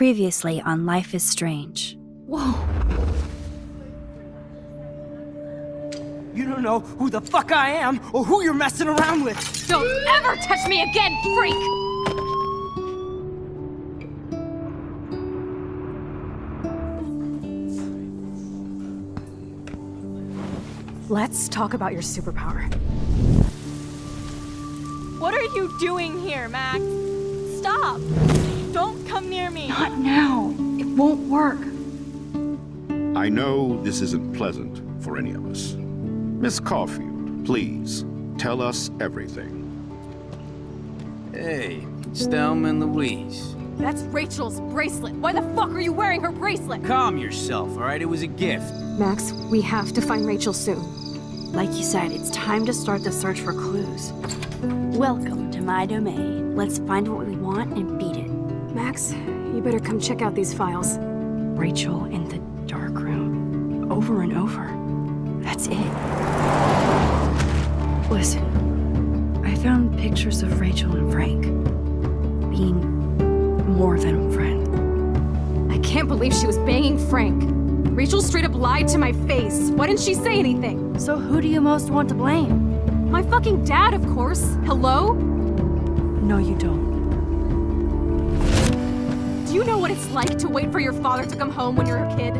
Previously on Life is Strange. Whoa. You don't know who the fuck I am or who you're messing around with! Don't ever touch me again, freak! Let's talk about your superpower. What are you doing here, Max? Stop! Don't come near me! Not now. It won't work. I know this isn't pleasant for any of us. Miss Caulfield, please, tell us everything. Hey, it's Thelma and Louise. That's Rachel's bracelet. Why the fuck are you wearing her bracelet? Calm yourself, all right? It was a gift. Max, we have to find Rachel soon. Like you said, it's time to start the search for clues. Welcome to my domain. Let's find what we want and beat it. Max, you better come check out these files. Rachel in the dark room. Over and over. That's it. Listen, I found pictures of Rachel and Frank being more than a friend. I can't believe she was banging Frank. Rachel straight up lied to my face. Why didn't she say anything? So who do you most want to blame? My fucking dad, of course. Hello? No, you don't. Do you know what it's like to wait for your father to come home when you're a kid?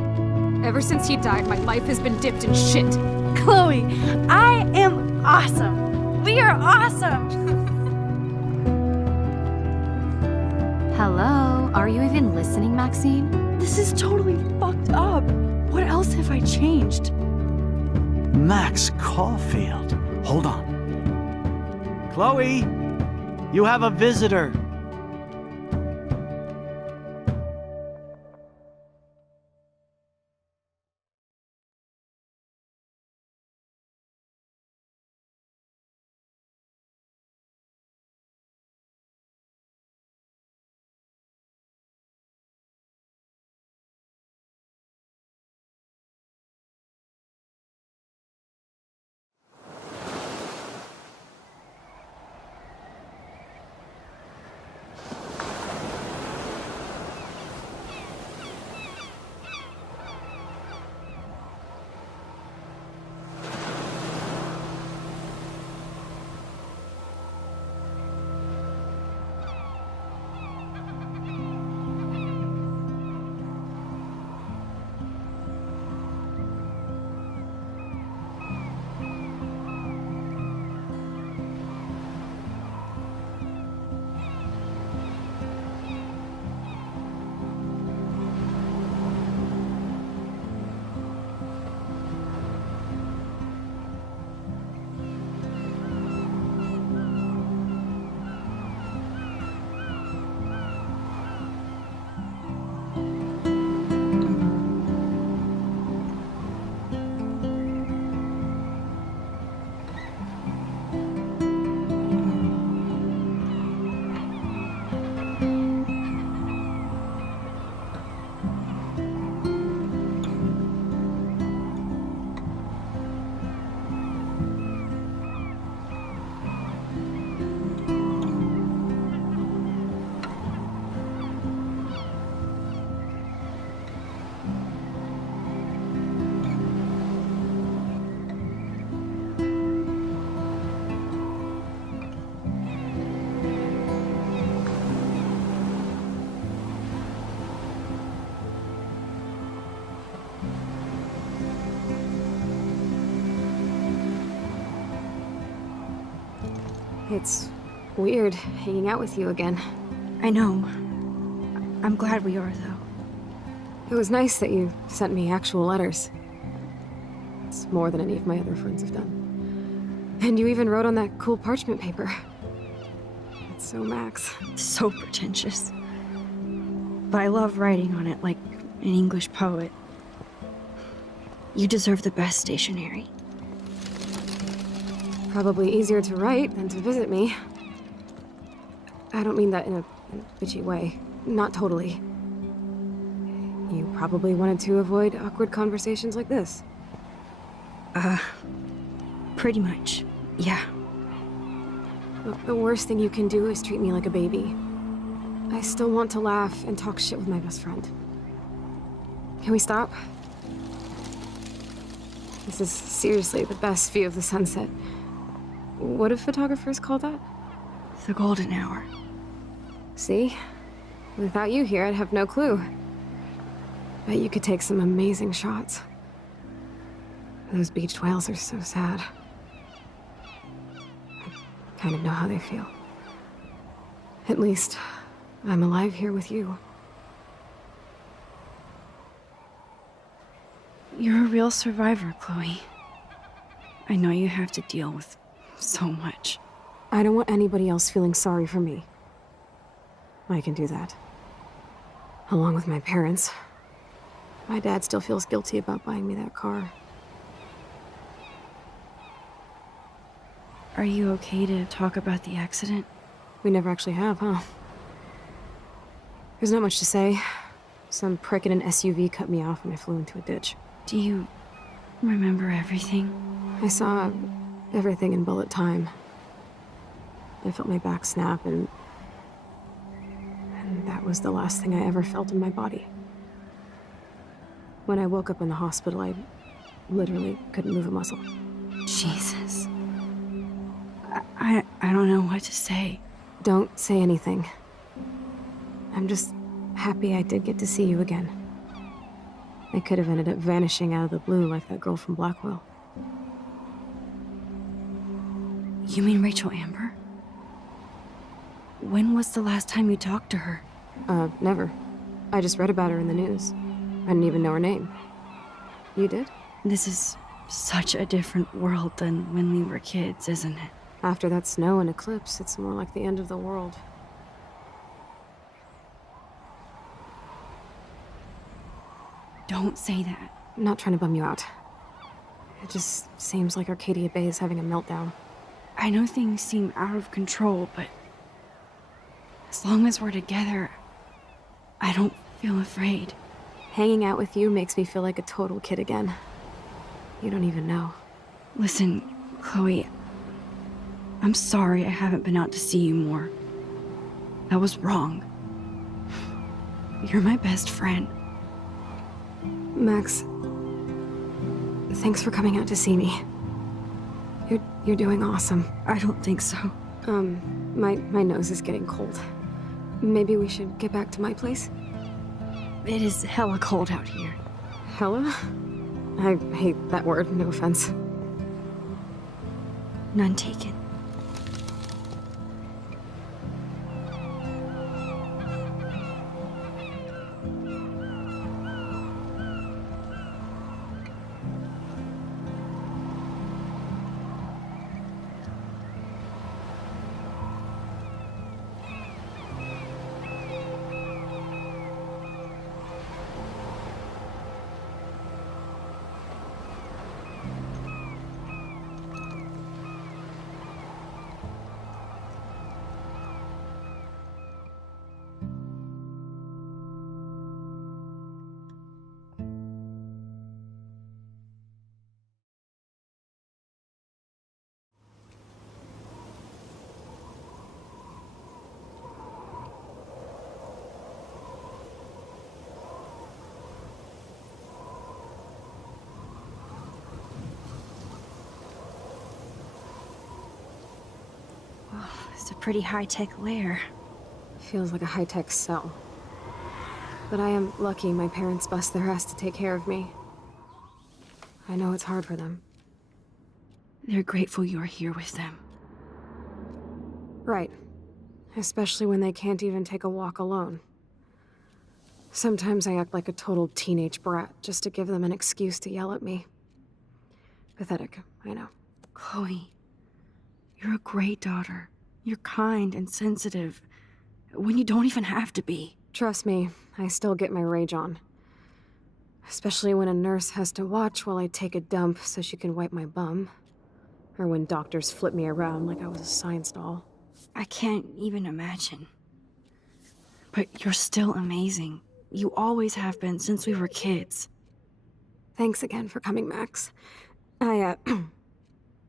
Ever since he died, my life has been dipped in shit. Chloe, I am awesome. We are awesome. Hello? Are you even listening, Maxine? This is totally fucked up. What else have I changed? Max Caulfield. Hold on. Chloe, you have a visitor. It's weird hanging out with you again. I know. I'm glad we are, though. It was nice that you sent me actual letters. It's more than any of my other friends have done. And you even wrote on that cool parchment paper. It's so Max. So pretentious. But I love writing on it like an English poet. You deserve the best stationery. Probably easier to write than to visit me. I don't mean that in a bitchy way. Not totally. You probably wanted to avoid awkward conversations like this. Pretty much, yeah. Look, the worst thing you can do is treat me like a baby. I still want to laugh and talk shit with my best friend. Can we stop? This is seriously the best view of the sunset. What do photographers call that? The golden hour. See? Without you here, I'd have no clue. Bet you could take some amazing shots. Those beached whales are so sad. I kind of know how they feel. At least, I'm alive here with you. You're a real survivor, Chloe. I know you have to deal with so much. I don't want anybody else feeling sorry for me. I can do that. Along with my parents. My dad still feels guilty about buying me that car. Are you okay to talk about the accident? We never actually have, huh? There's not much to say. Some prick in an SUV cut me off and I flew into a ditch. Do you remember everything? I saw everything in bullet time. I felt my back snap and that was the last thing I ever felt in my body. When I woke up in the hospital, I literally couldn't move a muscle. Jesus. I don't know what to say. Don't say anything. I'm just happy I did get to see you again. I could have ended up vanishing out of the blue like that girl from Blackwell. You mean Rachel Amber? When was the last time you talked to her? Never. I just read about her in the news. I didn't even know her name. You did? This is such a different world than when we were kids, isn't it? After that snow and eclipse, it's more like the end of the world. Don't say that. I'm not trying to bum you out. It just seems like Arcadia Bay is having a meltdown. I know things seem out of control, but as long as we're together, I don't feel afraid. Hanging out with you makes me feel like a total kid again. You don't even know. Listen, Chloe, I'm sorry I haven't been out to see you more. That was wrong. You're my best friend. Max, thanks for coming out to see me. You're doing awesome. I don't think so. My nose is getting cold. Maybe we should get back to my place? It is hella cold out here. Hella? I hate that word, no offense. None taken. It's a pretty high-tech lair. Feels like a high-tech cell. But I am lucky my parents bust their ass to take care of me. I know it's hard for them. They're grateful you're here with them. Right. Especially when they can't even take a walk alone. Sometimes I act like a total teenage brat just to give them an excuse to yell at me. Pathetic, I know. Chloe, you're a great daughter. You're kind and sensitive, when you don't even have to be. Trust me, I still get my rage on. Especially when a nurse has to watch while I take a dump so she can wipe my bum. Or when doctors flip me around like I was a science doll. I can't even imagine. But you're still amazing. You always have been since we were kids. Thanks again for coming, Max. I,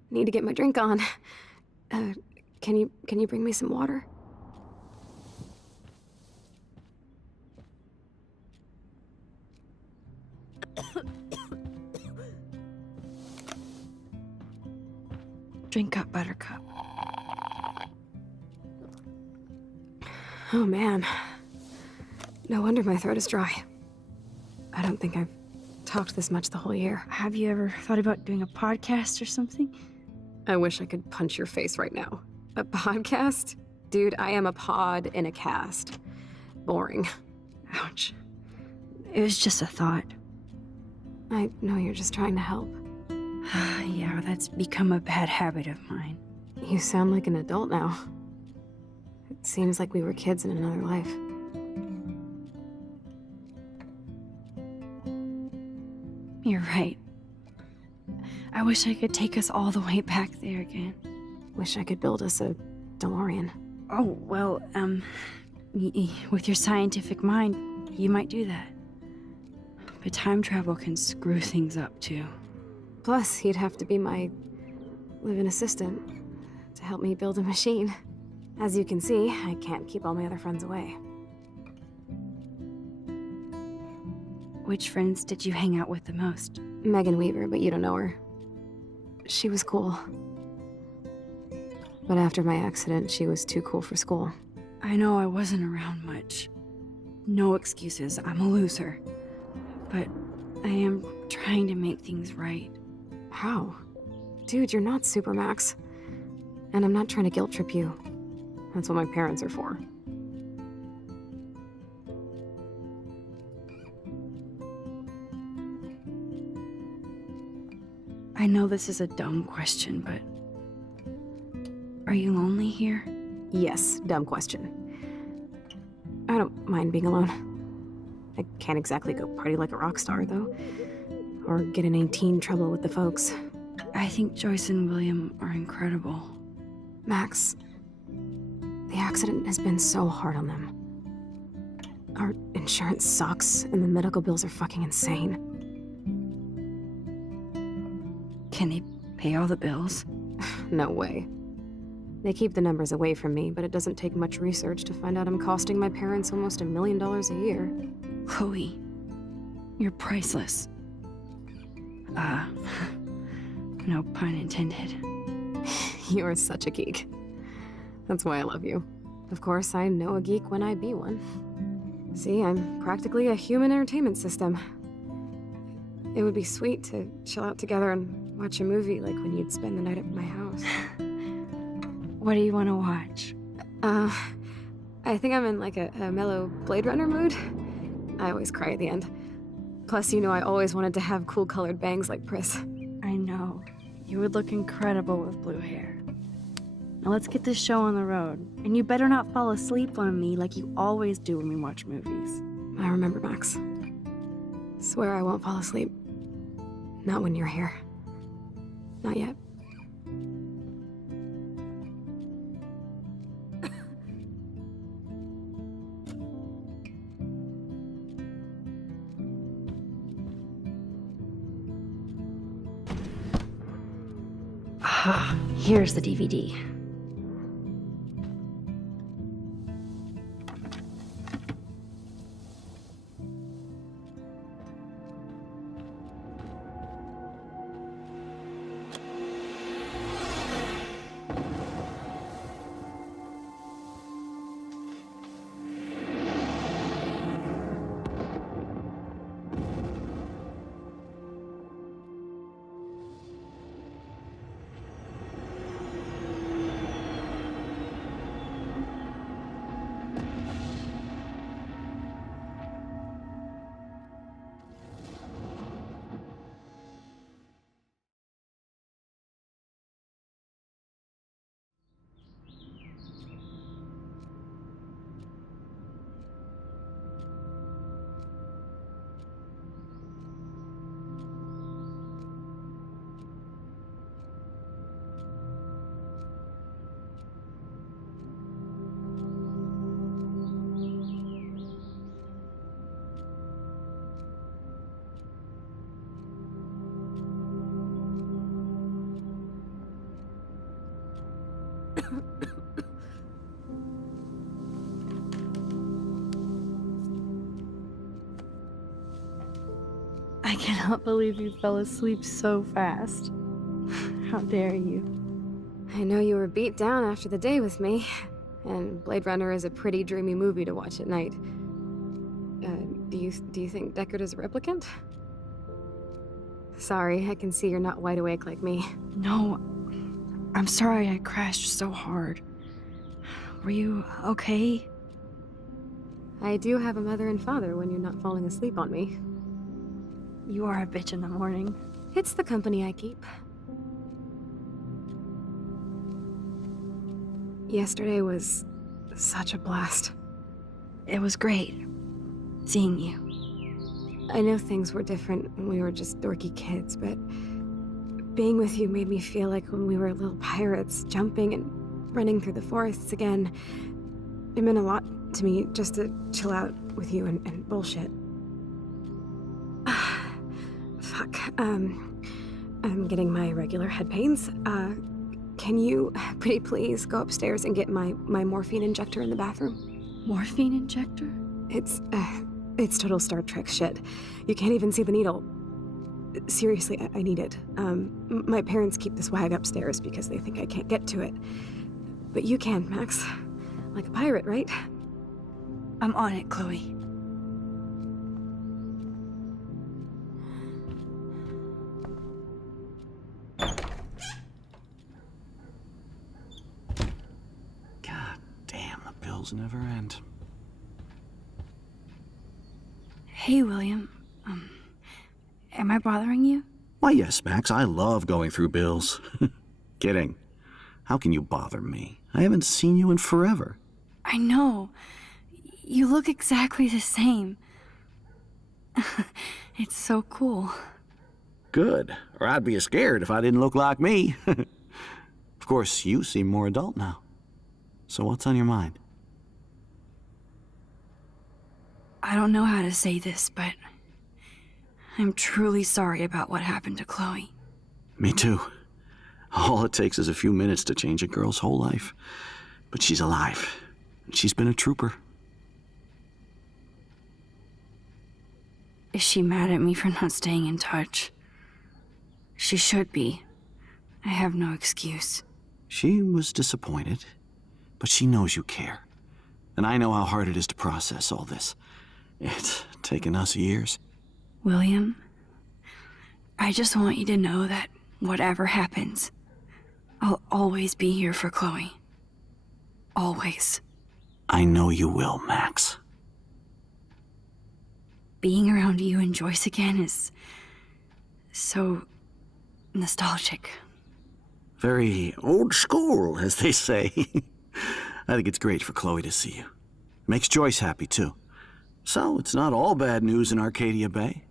need to get my drink on. Can you bring me some water? Drink up, Buttercup. Oh man. No wonder my throat is dry. I don't think I've talked this much the whole year. Have you ever thought about doing a podcast or something? I wish I could punch your face right now. A podcast? Dude, I am a pod in a cast. Boring. Ouch. It was just a thought. I know you're just trying to help. Yeah, that's become a bad habit of mine. You sound like an adult now. It seems like we were kids in another life. You're right. I wish I could take us all the way back there again. Wish I could build us a DeLorean. Oh, well, with your scientific mind, you might do that. But time travel can screw things up, too. Plus, he'd have to be my live-in assistant to help me build a machine. As you can see, I can't keep all my other friends away. Which friends did you hang out with the most? Megan Weaver, but you don't know her. She was cool. But after my accident, she was too cool for school. I know I wasn't around much. No excuses, I'm a loser. But I am trying to make things right. How? Dude, you're not Supermax. And I'm not trying to guilt trip you. That's what my parents are for. I know this is a dumb question, but... Are you lonely here? Yes, dumb question. I don't mind being alone. I can't exactly go party like a rock star, though. Or get in any teen trouble with the folks. I think Joyce and William are incredible. Max, the accident has been so hard on them. Our insurance sucks, and the medical bills are fucking insane. Can they pay all the bills? No way. They keep the numbers away from me, but it doesn't take much research to find out I'm costing my parents almost $1 million a year. Chloe, you're priceless. No pun intended. You're such a geek. That's why I love you. Of course, I know a geek when I be one. See, I'm practically a human entertainment system. It would be sweet to chill out together and watch a movie like when you'd spend the night at my house. What do you want to watch? I think I'm in like a mellow Blade Runner mood. I always cry at the end. Plus, you know I always wanted to have cool colored bangs like Pris. I know. You would look incredible with blue hair. Now let's get this show on the road. And you better not fall asleep on me like you always do when we watch movies. I remember, Max. Swear I won't fall asleep. Not when you're here. Not yet. Here's the DVD. I cannot believe you fell asleep so fast. How dare you? I know you were beat down after the day with me, and Blade Runner is a pretty dreamy movie to watch at night. Do you think Deckard is a replicant? Sorry, I can see you're not wide awake like me. No, I'm sorry I crashed so hard. Were you okay? I do have a mother and father when you're not falling asleep on me. You are a bitch in the morning. It's the company I keep. Yesterday was such a blast. It was great seeing you. I know things were different when we were just dorky kids, but being with you made me feel like when we were little pirates, jumping and running through the forests again. It meant a lot to me just to chill out with you and bullshit. Fuck. I'm getting my regular head pains. Can you, pretty please, go upstairs and get my morphine injector in the bathroom? Morphine injector? It's total Star Trek shit. You can't even see the needle. Seriously, I need it. My parents keep the swag upstairs because they think I can't get to it. But you can, Max. Like a pirate, right? I'm on it, Chloe. God damn, the bills never end. Hey, William. Am I bothering you? Why, yes, Max, I love going through bills. Kidding. How can you bother me? I haven't seen you in forever. I know. You look exactly the same. It's so cool. Good, or I'd be scared if I didn't look like me. Of course, you seem more adult now. So what's on your mind? I don't know how to say this, but I'm truly sorry about what happened to Chloe. Me too. All it takes is a few minutes to change a girl's whole life. But she's alive. And she's been a trooper. Is she mad at me for not staying in touch? She should be. I have no excuse. She was disappointed, but she knows you care. And I know how hard it is to process all this. It's taken us years. William, I just want you to know that whatever happens, I'll always be here for Chloe. Always. I know you will, Max. Being around you and Joyce again is so nostalgic. Very old school, as they say. I think it's great for Chloe to see you. Makes Joyce happy, too. So, it's not all bad news in Arcadia Bay.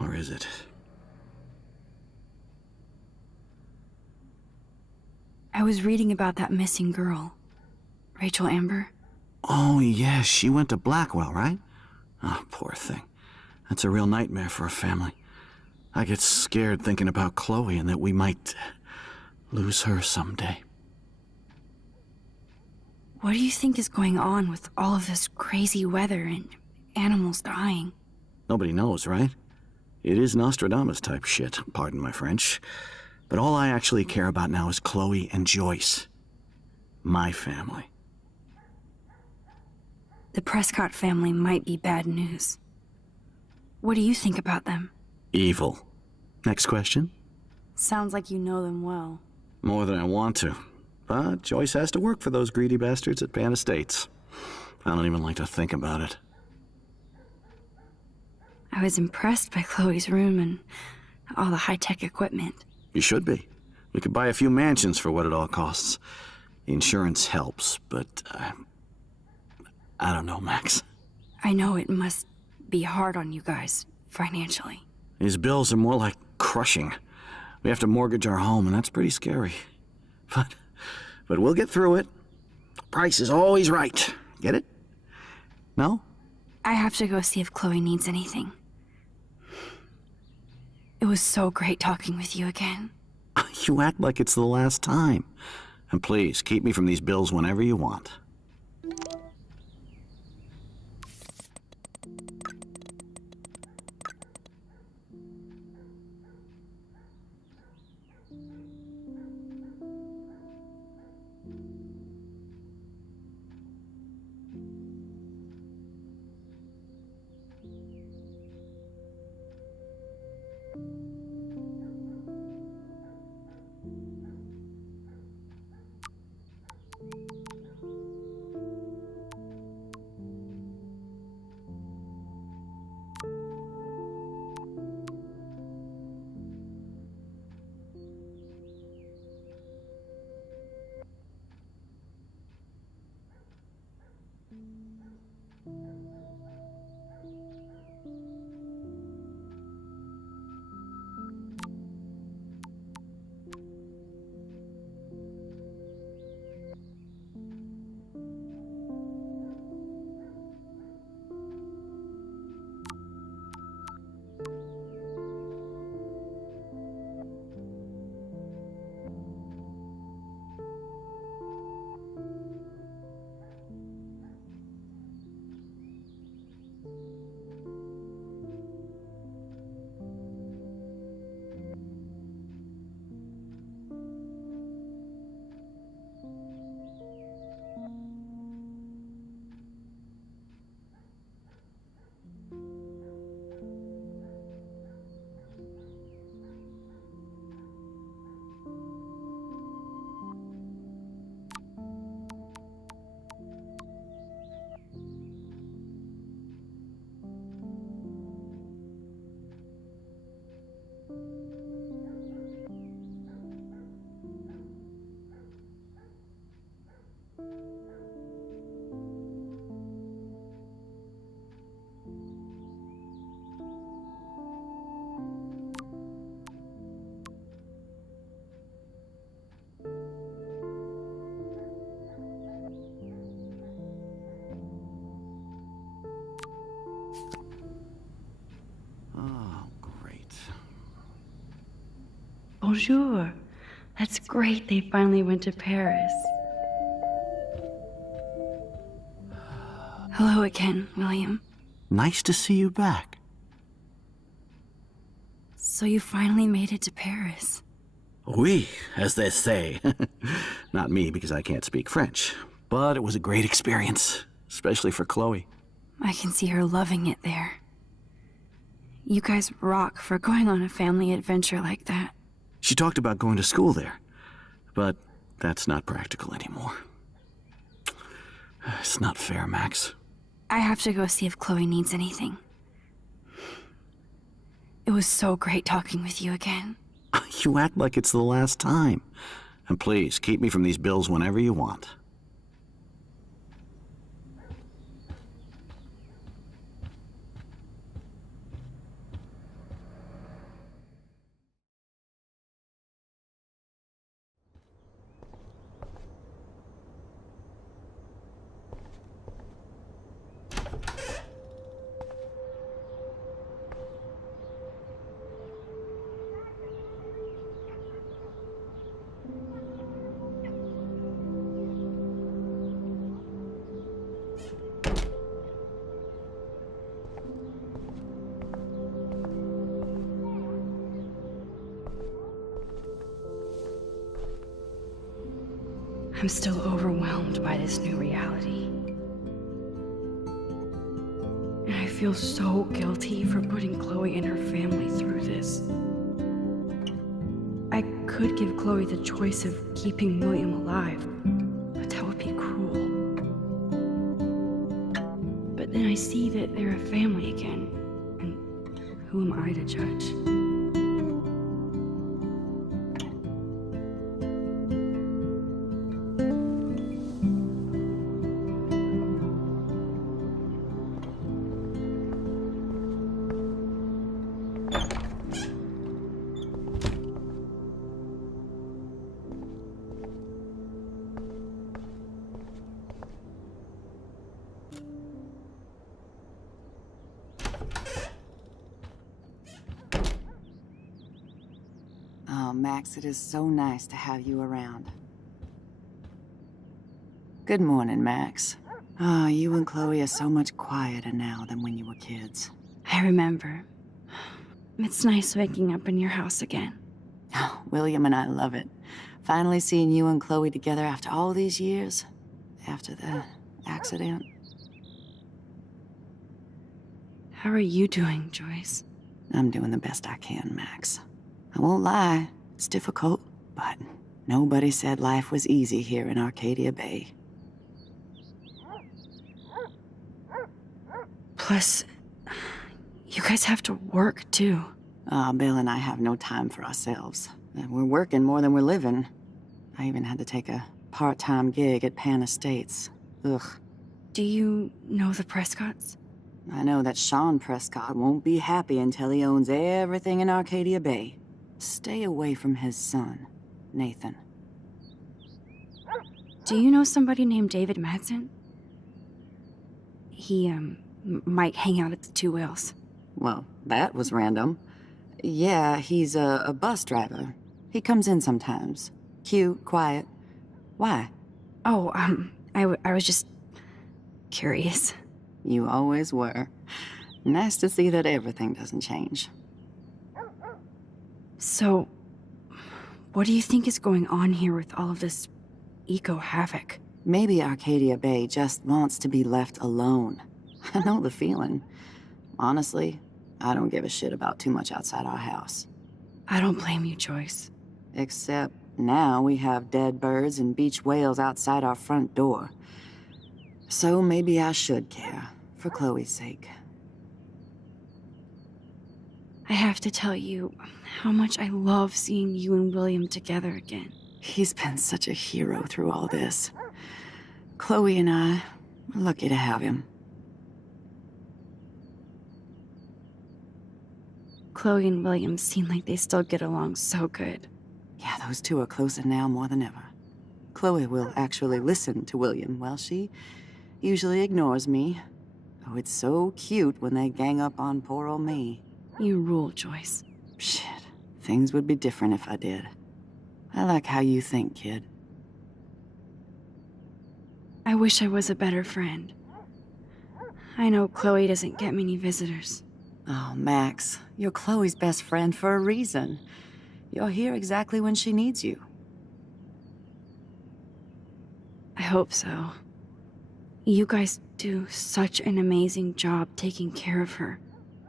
Or is it? I was reading about that missing girl, Rachel Amber. Oh, yeah, she went to Blackwell, right? Oh, poor thing. That's a real nightmare for a family. I get scared thinking about Chloe and that we might lose her someday. What do you think is going on with all of this crazy weather and animals dying? Nobody knows, right? It is Nostradamus type shit, pardon my French. But all I actually care about now is Chloe and Joyce. My family. The Prescott family might be bad news. What do you think about them? Evil. Next question? Sounds like you know them well. More than I want to. But Joyce has to work for those greedy bastards at Pan Estates. I don't even like to think about it. I was impressed by Chloe's room and all the high-tech equipment. You should be. We could buy a few mansions for what it all costs. The insurance helps, but I don't know, Max. I know it must be hard on you guys, financially. These bills are more like crushing. We have to mortgage our home, and that's pretty scary. But we'll get through it. Price is always right. Get it? No? I have to go see if Chloe needs anything. It was so great talking with you again. You act like it's the last time. And please, keep me from these bills whenever you want. bonjour. That's great they finally went to Paris. Hello again, William. Nice to see you back. So you finally made it to Paris. Oui, as they say. Not me, because I can't speak French. But it was a great experience, especially for Chloe. I can see her loving it there. You guys rock for going on a family adventure like that. She talked about going to school there, but that's not practical anymore. It's not fair, Max. I have to go see if Chloe needs anything. It was so great talking with you again. You act like it's the last time. And please, keep me from these bills whenever you want. I'm still overwhelmed by this new reality. And I feel so guilty for putting Chloe and her family through this. I could give Chloe the choice of keeping William alive, but that would be cruel. But then I see that they're a family again, and who am I to judge? Oh, Max, it is so nice to have you around. Good morning, Max. Oh, you and Chloe are so much quieter now than when you were kids. I remember. It's nice waking up in your house again. Oh, William and I love it. Finally seeing you and Chloe together after all these years. After the accident. How are you doing, Joyce? I'm doing the best I can, Max. I won't lie, it's difficult, but nobody said life was easy here in Arcadia Bay. Plus, you guys have to work, too. Bill and I have no time for ourselves. We're working more than we're living. I even had to take a part-time gig at Pan Estates. Ugh. Do you know the Prescotts? I know that Sean Prescott won't be happy until he owns everything in Arcadia Bay. Stay away from his son, Nathan. Do you know somebody named David Madsen? He, might hang out at the Two Whales. Well, that was random. Yeah, he's a bus driver. He comes in sometimes. Cute, quiet. Why? Oh, I was just curious. You always were. Nice to see that everything doesn't change. So, what do you think is going on here with all of this eco-havoc? Maybe Arcadia Bay just wants to be left alone. I know the feeling. Honestly, I don't give a shit about too much outside our house. I don't blame you, Joyce. Except now we have dead birds and beach whales outside our front door. So maybe I should care, for Chloe's sake. I have to tell you how much I love seeing you and William together again. He's been such a hero through all this. Chloe and I, we're lucky to have him. Chloe and William seem like they still get along so good. Yeah, those two are closer now more than ever. Chloe will actually listen to William, while she usually ignores me. Oh, it's so cute when they gang up on poor old me. You rule, Joyce. Shit. things would be different if I did. I like how you think, kid. I wish I was a better friend. I know Chloe doesn't get many visitors. Oh, Max, you're Chloe's best friend for a reason. You're here exactly when she needs you. I hope so. You guys do such an amazing job taking care of her.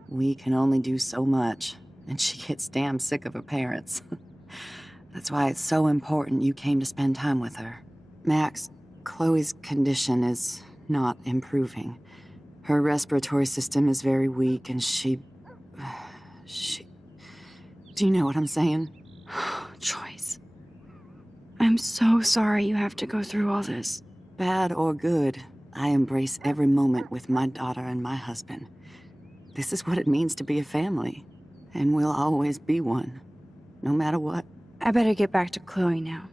We can only do so much, and she gets damn sick of her parents. That's why it's so important you came to spend time with her. Max, Chloe's condition is not improving. Her respiratory system is very weak, and she... Do you know what I'm saying? Joyce. I'm so sorry you have to go through all this. Bad or good, I embrace every moment with my daughter and my husband. This is what it means to be a family, and we'll always be one, no matter what. I better get back to Chloe now.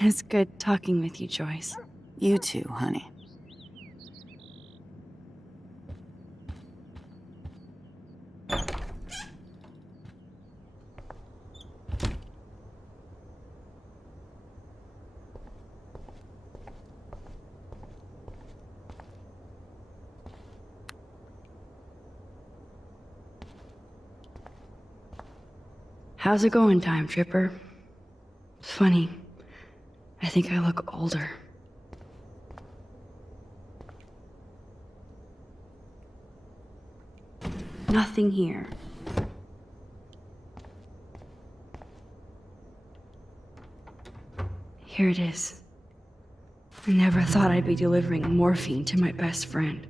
It's good talking with you, Joyce. You too, honey. How's it going, Time Tripper? Funny. I think I look older. Nothing here. Here it is. I never thought I'd be delivering morphine to my best friend.